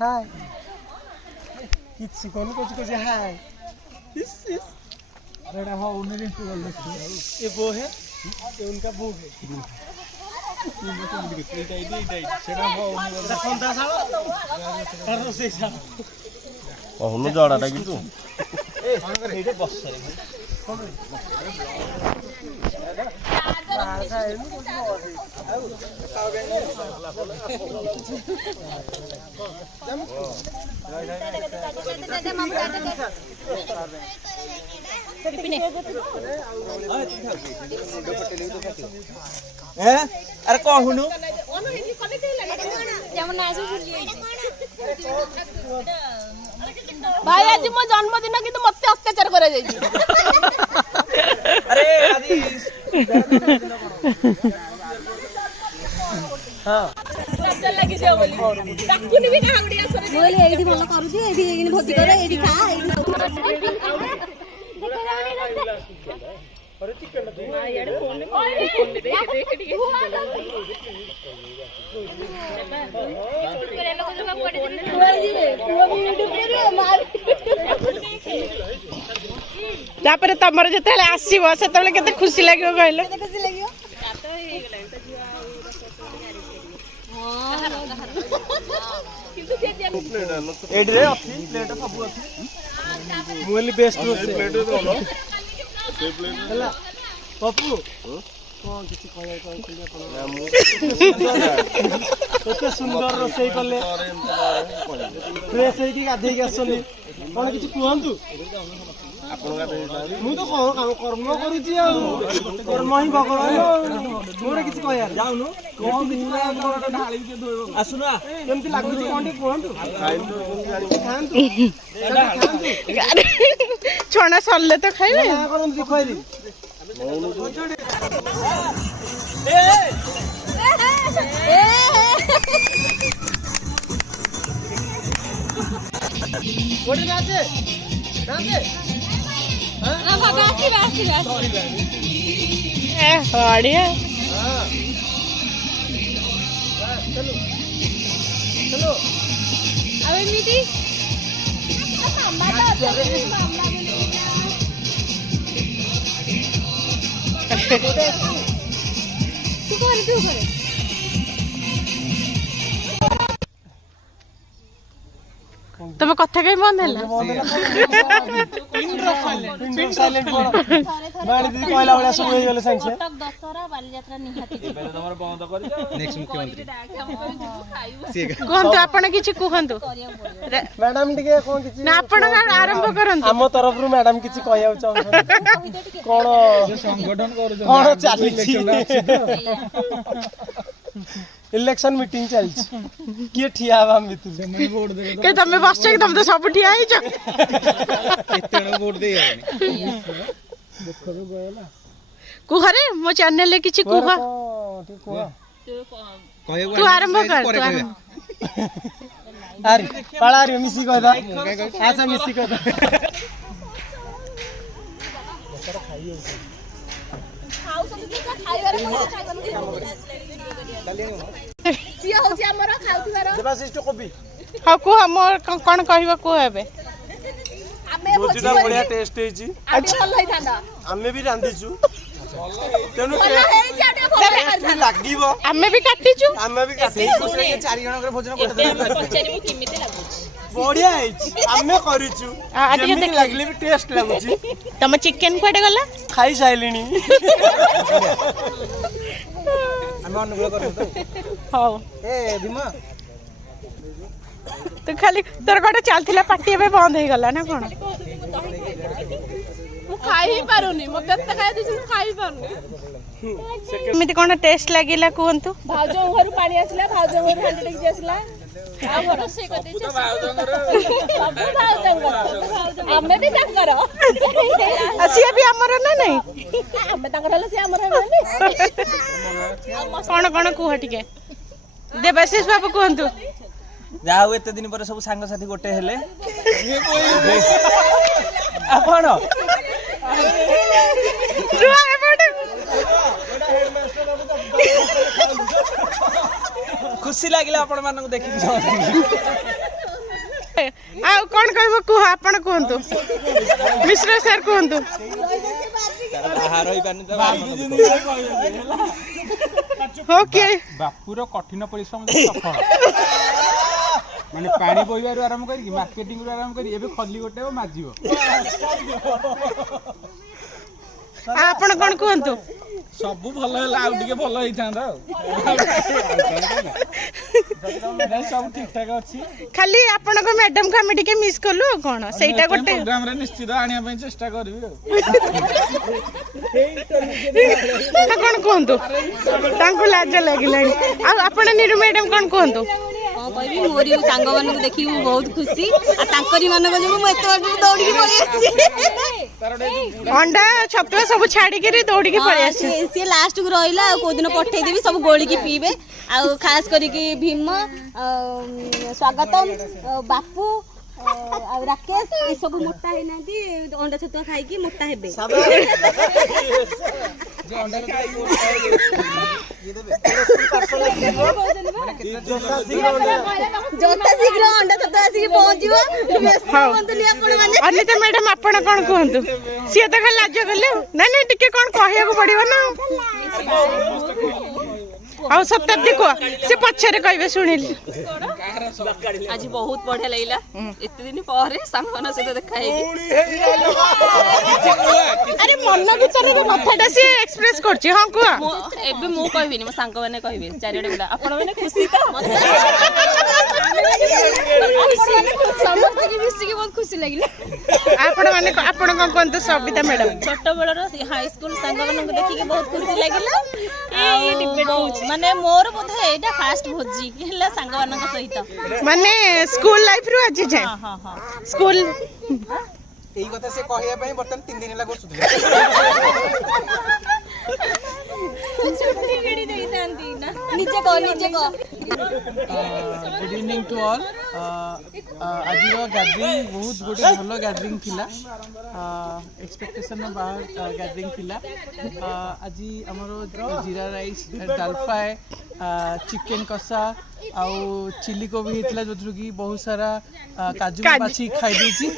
हाय किसी कोन कुछ हाय इस रेडा हो उन्हें तो बोल दे ये वो है ये उनका वो है सेडा हो उन्हें कोनता सालो कर से सालो हुनु जडाटा कि तू ए एटे बस रे कोन अरे कौन हुनु भाई आज मो जन्मदिन किंतु मते अत्याचार करे जाई अरे आदि हां चल लगी दियो बोली ताकुनी भी कहा गुडिया सरे बोली एडी भलो करू छी एडी एडी भोजी करे एडी खा एडी अरे चिकन दे यार फोन दे देख तापर तमर जेतेले आसीबो सेतेले केते खुशी लागियो कहले खुशी लागियो गातो हे गेला त जुआ किंतु से एडी रे अछि प्लेट सब अछि मोली बेस्ट प्लेट दो लो से प्लेट हला पप्पू कोन किछि कहै एते सुंदर रोसई कले फ्रेश हेकी गाधै के आसली कोन किछि कुहंतु मु तो काम कर्म करूची आ कर्म ही भगवान मोर किछि कह यार जाउनु कोन किछि ढाली के धोइबो आसुना केमति लागुची कोन कुहंतु खांतु छोना सरले तो खाइबे ना करन दिखैली गोड़ी नाचे नाचे ना बाबा आसी ए बढ़िया हां चलो चलो अबे मीठी मामा तो मामा तू करे तुम कथा कहीं बंद है साइलेंट बाड़ी दी कहला बड़ा सब हो गेले संग से कटक दशहरा बालीयात्रा निहाती बेले तमर बंद कर दियो नेक्स्ट मुख्यमंत्री कहंतु आपण किछि कहंतु मैडम टिके कोन किछि ना आपण आरंभ करंतु हम तरफ रु मैडम किछि कहया चाहू कोन संगठन करू कोन चाली इलेक्शन मीटिंग चल किए ठिया हम भितर से वोट दे के तमे बस के तुम तो सब ठिया ही छ एतेण वोट दे यानी देखो तो गयला कुहरे मो चैनल ले किछि कुहा तू आरंभ कर तू आरंभ अरे पाला रे मिसी कहदा आसा मिसी कहदा खाऊ सब खाइबार सिया होची हमर खाउथिबार देवाशिष तो कभी हां कुहा मोर कोन कहबा को हेबे आमे भोजीटा बढ़िया टेस्ट हेची अच्छा भल होई थांदा आमे भी रांधीचु तेनु भल हेई जाडे भल के लागिबो आमे भी काटिचु आमे भी काटी दूसरे के 4 जण के भोजन करते पछरी मु किमिते लागुची बढ़िया हेची आमे करिचु जेमि लागले भी टेस्ट लागुची तम चिकन कोडे गला खाई साइलिनी हम अनुकूल करबो तो हां ए भीमा तो खाली तोर कोडे चलथिला पार्टी एबे बंद हे गला ना कोन मु खाई ही पारुनी मते त खाई दिस मु खाई पारुनी मिति कोन टेस्ट लागिला कोहंतु भाउजो घरु पानी आसला भाउजो घरु हांडी टेक आसला हमर से कते छ भाउजो घर सब भाउजो आमे भी तांकर असिया भी हमर ना नहीं आमे तांकर हला से हमर हेबे कोन कोन कुह टिके देवाशीष बाबू कहंतु जाऊ एते दिन पर सब सांग साथी गोटे हेले आपण खुशी लागिला आपण मानक देखि ଆଉ କ'ଣ କହିବ କୁହ ଆପଣ କୁହନ୍ତୁ ମିଶ୍ର ସାର୍ କୁହନ୍ତୁ ଓକେ ବାପୁର କଠିନ ପରିଶ୍ରମ ସଫଳ ମାନେ ପାଣି ବୋହିବାରୁ ଆରମ୍ଭ କରିକି ମାର୍କେଟିଂ ରୁ ଆରମ୍ଭ କରି ଏବେ ଖଲି ଗୋଟେ ମାଜିବ ଆପଣ କ'ଣ କୁହନ୍ତୁ ସବୁ ଭଲ ହେଲା ଆଉ ଟିକେ ଭଲ ହେଇଥାନ୍ତା ଆଉ ସବୁ ଠିକ ଠାକ ଅଛି ଖାଲି ଆପଣଙ୍କ ମ୍ୟାଡାମ କୁ ଆମେ ଟିକେ ମିସ୍ କଲୁ ଆଉ କ'ଣ ସେଇଟା ଗୋଟେ ପ୍ରୋଗ୍ରାମ ରେ ନିଶ୍ଚିତ ଆଣିବା ପାଇଁ ଚେଷ୍ଟା କରିବି ଆଉ କ'ଣ କୁହନ୍ତୁ ତାଙ୍କୁ ଲାଜ ଲାଗିଲାଣି ଆଉ ଆପଣ ନିରୁ ମ୍ୟାଡାମ କ'ଣ କୁହନ୍ତୁ କଣ କହିବି ମୋରି ସାଙ୍ଗମାନଙ୍କୁ ଦେଖିକି ମୁଁ ବହୁତ ଖୁସି ଆଉ ତାଙ୍କରି ମାନଙ୍କ ଯୋଗୁଁ ମୁଁ ଏତେ ବାଟରୁ ଦୌଡ଼ିକି ପଳେଇ ଆସିଛି ଅଣ୍ଡା ଛତୁଆ ସବୁ ଛାଡିକିରି ଦୌଡ଼ିକି ପଳେଇ ଆସିଛି ସିଏ ଲାଷ୍ଟକୁ ରହିଲା ଆଉ କୋଉଦିନ ପଠେଇଦେବି ସବୁ ଗୋଳିକି ପିଇବେ ଆଉ ଖାସ କରିକି ଭୀମ ସ୍ୱାଗତମ ବାପୁ ଆଉ ରାକେଶ ଏସବୁ ମୋଟା ହେଇନାହାନ୍ତି ଅଣ୍ଡା ଛତୁଆ ଖାଇକି ମୋଟା ହେବେ ଯଥା ଶୀଘ୍ର ଅଣ୍ଡା ଛତୁଆ ଆସିକି ପହଞ୍ଚିବ ଅନିତା ମ୍ୟାଡାମ ଆପଣ କ'ଣ କୁହନ୍ତୁ ସିଏ ତ ଖାଲି ଲାଜ କଲେ ନାଇଁ ନାଇଁ ଟିକେ କ'ଣ କହିବାକୁ ପଡିବ ନା ଆଉ ଶତାବ୍ଦୀ କୁହ ସେ ପଛରେ କହିବେ ଶୁଣିଲି ଆଜି ବହୁତ ବଢିଆ ଲାଗିଲା ଏତେ ଦିନ ପରେ ସାଙ୍ଗମାନଙ୍କ ସହିତ ଦେଖା ହେଇକି ଆରେ ମନ ଭିତରେ କଥାଟା ସିଏ ଏକ୍ସପ୍ରେସ କରୁଛି ହଁ କୁହ ଏବେ ମୁଁ କହିବିନି ମୋ ସାଙ୍ଗମାନେ କହିବେ ଚାରିଆଡେ ବୁଲା ଆପଣ ମାନେ ଖୁସି ତ ସମସ୍ତଙ୍କୁ ମିଶିକି ବହୁତ ଖୁସି ଲାଗିଲା ଆପଣ କ'ଣ କୁହନ୍ତୁ ସବିତା ମ୍ୟାଡାମ ଛୋଟ ବେଳର ହାଇସ୍କୁଲ ସାଙ୍ଗମାନଙ୍କୁ ଦେଖିକି ବହୁତ ଖୁସି ଲାଗିଲା ମାନେ ମୋର ବୋଧେ ଏଇଟା ଫାଷ୍ଟ ଭୋଜି ହେଲା ସାଙ୍ଗମାନଙ୍କ ସହିତ ମାନେ ସ୍କୁଲ ଲାଇଫ ରୁ ଆଜି ଯାଏ ସ୍କୁଲ ଏଇ କଥା ସେ କହିବା ପାଇଁ ବର୍ତ୍ତମାନ 3 ଦିନ ହେଲା କରୁଥିଲେ गुड इवनिंग टू ऑल आज गैदरिंग बहुत गोटे भल गैदरिंग थिला एक्सपेक्टेशन बाहर गैदरिंग थिला आज आमर जीरा राइस दाल फ्राए चिकेन कषा आउ चिली कोबी होता जो कि बहुत सारा काजू बाछी खाई देछि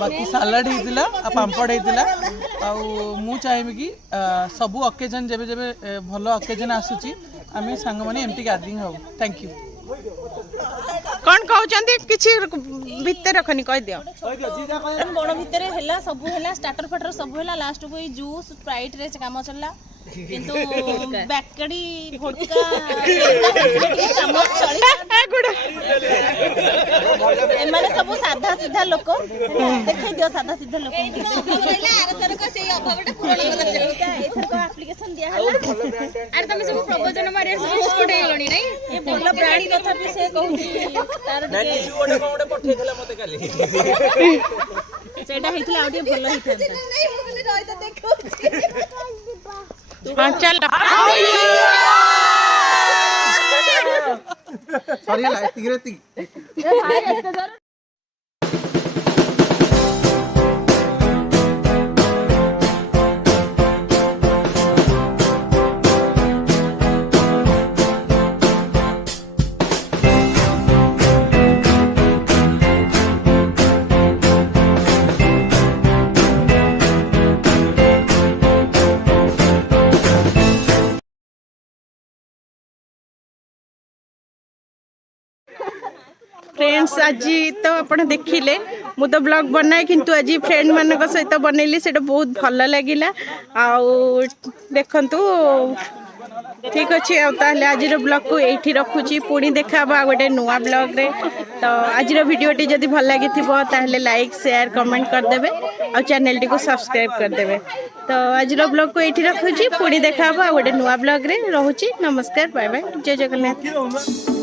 बाकी सालाड होता पापड़ होता मु चाहिए कि सबू अकेजन जेबे जेबे भल अकेजन आसूची आम सांग मैंने एमती गैदरिंग हो थैंक यू कौन कहते किसी भितर रखनी कह दियो बड़ भितर है सब है स्टार्टर फाटर सब है लास्ट को जूस स्प्राइट रे काम चलला किंतु बेकरी भोटका काम एमाने सब साधा सीधा लोक देखै दियो साधा सीधा लोक एप्लिकेशन दिया हला अरे तुम सब प्रपोजन मारे एक्सपोर्ट हेलनी नै ए बोला ब्रांड कथा भी से कहूची तार नहीं ओडे कोडे पठे देला मते काली सेटा हेतिला आउडी भलो हिथांता नहीं मो खाली रहि त देखौची हां चल सॉरी ला एतिक फ्रेंड्स आज तो आप देखिले मु तो ब्लॉग बनाए किंतु आज फ्रेंड मान सहित बनैली से बहुत भल लगिला देखंतु ठीक अच्छे आज ब्लॉग को ये रखुची पुणी देखा गोटे नुआ ब्लॉग रे तो आज वीडियोटी जदि भल लगी ताहले लाइक शेयर कमेंट करदे और चैनल टी को सब्सक्राइब करदे तो आज ब्लॉग को ये रखुची पुणी देखा गोटे नुआ ब्लॉग रे रोची नमस्कार बाय बाय जय जगन्नाथ।